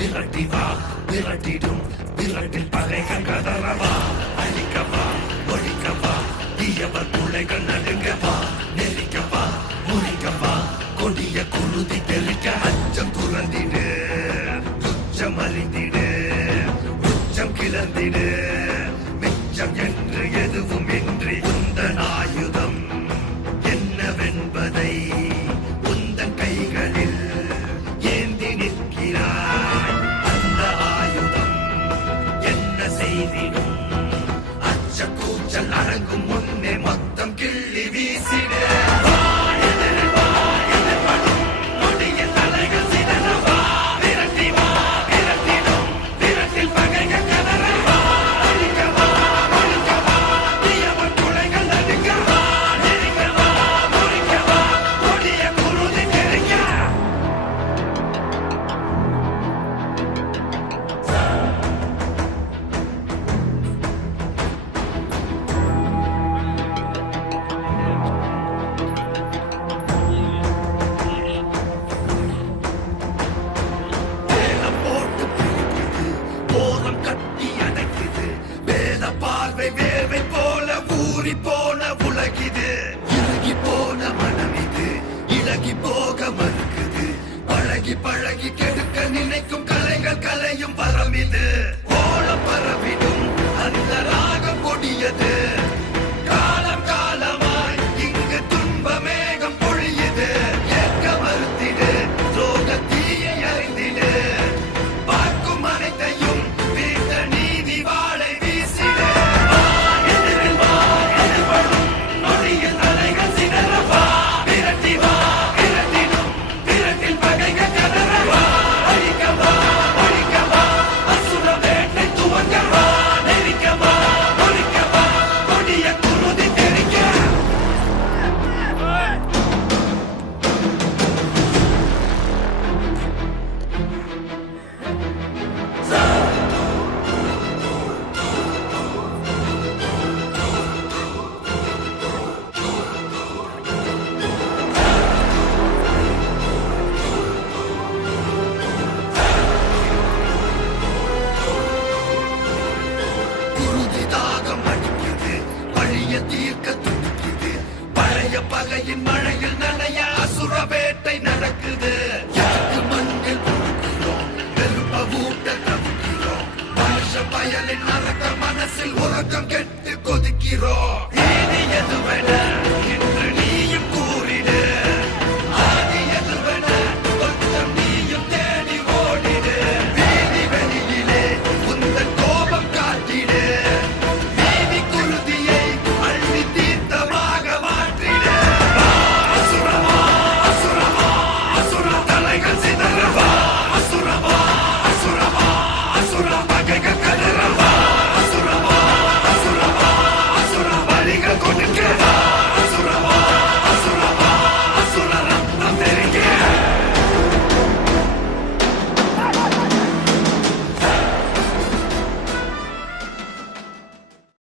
விரட்டி வா விரட்டிடும் விரட்டில் பகைகள் கதறவா அழிக்கவா ஒழிக்கவா தீயவர் பிள்ளைகள் நடுங்கவா நெருக்கவா முறிக்கவா கொடிய குருதி தெளிக்க அச்சம் துறந்திடு துச்சம் அறிந்திடு உச்சம் கிளர்ந்திடு மிச்சம் என்று எதுவும் இன்றி உந்தன் ஆயுதம் என்னவென்பதை உந்தன் கைகளில் ஏந்தி நிற்கிறாய் அந்த ஆயுதம் என்ன செய்திடும் அச்ச கூச்சல் அடங்கும் முன்னே மொத்தம் கிள்ளி வீசிடு வேர்வை போல ஊறி போன உலகிது இறுகி போன மனம் இது இலகி போக மறுக்குது பழகி பழகி கெடுக்க நினைக்கும் கலைகள் கலையும் வரம் இது போல பரவிடும் அந்த ராகம் கொடியது காலம் காலமாய் இங்கு துன்ப மேகம் பொழியுது ஏற்க மறுத்திடு துரோக தீயை அறிந்திடு பார்க்கும் அனைத்தையும் வீட்ட நீதி வாழை வீசிடு தீர்க்க துடிக்குது பழைய பகையின் மழையில் நனைய அசுர வேட்டை நடக்குது யாருக்கு மண்ணில் பொறுக்கிறோம் வெறுப்ப ஊட்ட தவிக்கிறோம் மனுஷ பயலின் நரக்க மனசில் உறக்கம் கெட்டு கொதிக்கிறோம்